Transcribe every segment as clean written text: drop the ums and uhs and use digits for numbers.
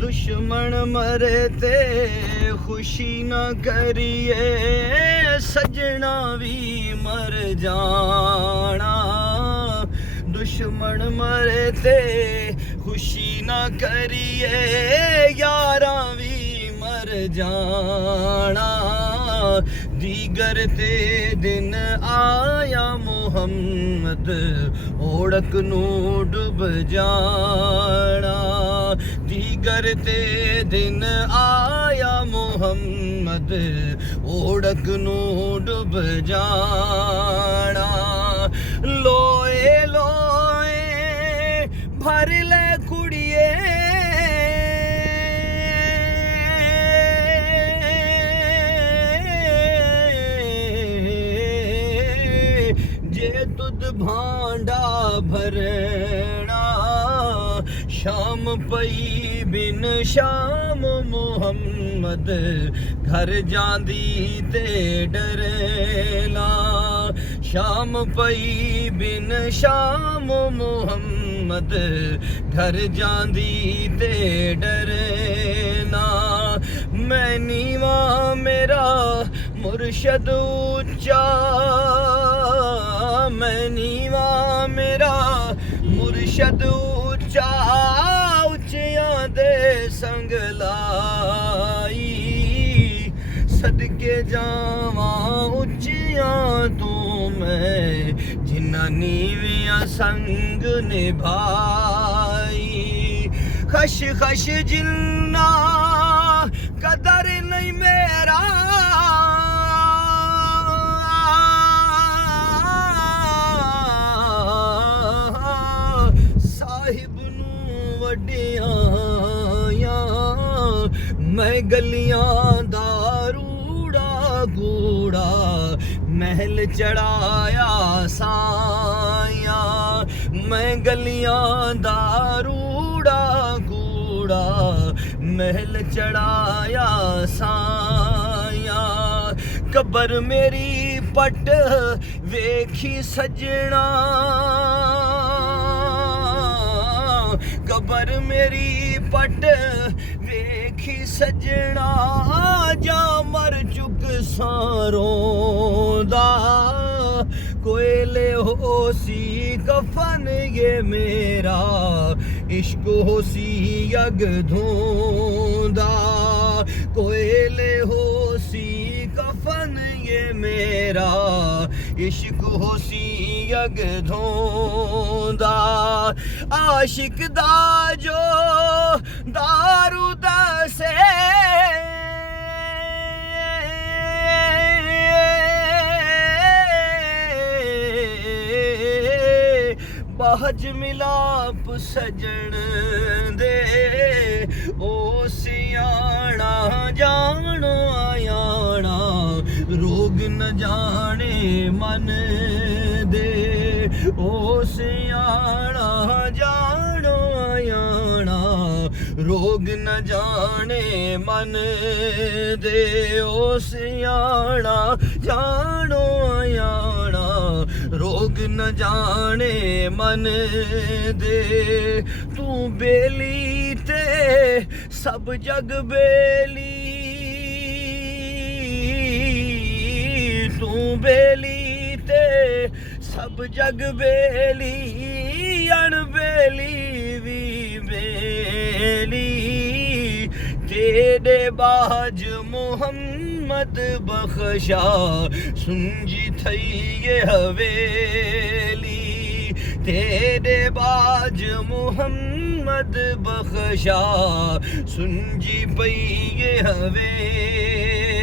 दुश्मन मरे ते खुशी न करिए, सजना भी मर जाना। दुश्मन मरे ते खुशी न करिए, यारा भी मर जाना। दीगर ते दिन आया मुहम्मद, ओढ़क नू डुब जाना। दीगर ते दिन आया मुहम्मद, ओढ़क नू डुब जाना। लोए लोए भर ले कुड़िए, जे तुद भांडा भरना। शाम पई बिन शाम मुहम्मद, घर जांदी ते डरेला। शाम पई बिन शाम मुहम्मद, घर जांदी ते डरेला। मैं नीवा मेरा मुर्शद ऊंचा, मैं नीवा मेरा मुर्शद ऊंचा। उच्चियां दे संग लाई, सदके जावां उच्चियां तू मैं, जिन्ना नीवियां संग निभाई। खश खश जिन्ना कदर नहीं मेरा, साहिब नू वड्डियां। मैं गलियां दा रूड़ा गूड़ा, महल चढ़ाया साया। मैं गलियां दा रूड़ा गूड़ा, महल चढ़ाया साया। कबर मेरी पट वेखी सजना, कबर मेरी पट वेखी सजना। जा मर चुक सारों दा, कोयले होसी कफन ये मेरा, इश्क होसी यग धोंदा। कोयले होसी कफन ये मेरा, इश्क होसी यग धोंदा। आशिक दा जो दारू दसे, बाज मिलाप सजन दे। ओ सियाणा जानो आयाणा, रोग न जाने मन दे। ओ सियाणा जानो आयाणा, रोग न जाने मन दे। ओ सियाणा जानो आयाणा, रोग न जाने मन दे। तू बेली ते सब जग बेली, तू बेली ते सब जग बेली। अणबेली भी बेली, तेरे बाज मुहम्मद बख्शा, सुनजी थई ये हवेली। तेरे बाज मुहम्मद बख्शा, सुनजी पई ये हवेली।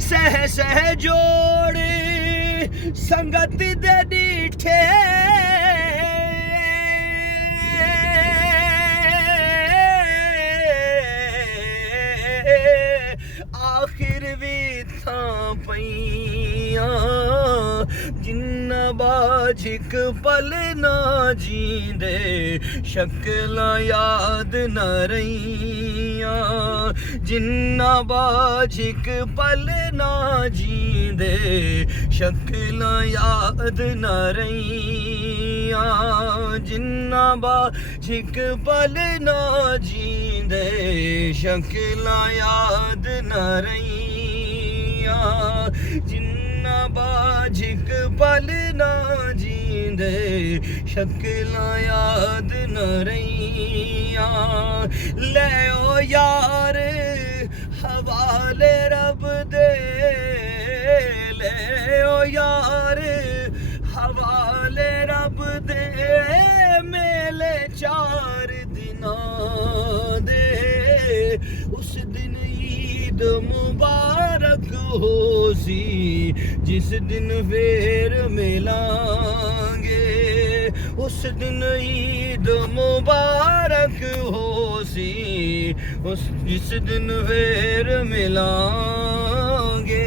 सह सह जोड़ संगत दे डीठे, आखिर भी था पईयां। जिन्ना बाजिक पल ना जींदे, शक्लां याद न रहियां। जिन्ना बाजिक पल ना जींदे, शक्लां याद न रहियां जिन्ना बाज इक पल ना जींदे शक्लां याद न रहियां जिन्ना बाज इक पल ना जींदे शक्लां याद न रहियां ले ओ यार हवाले रब दे ले ओ यार हवाले रब दे मेले 4 दिनां दे उस दिन ईद मुबारक हो सी जिस दिन फेर मिलांगे उस दिन ईद मुबारक हो सी उस जिस दिन फेर मिलांगे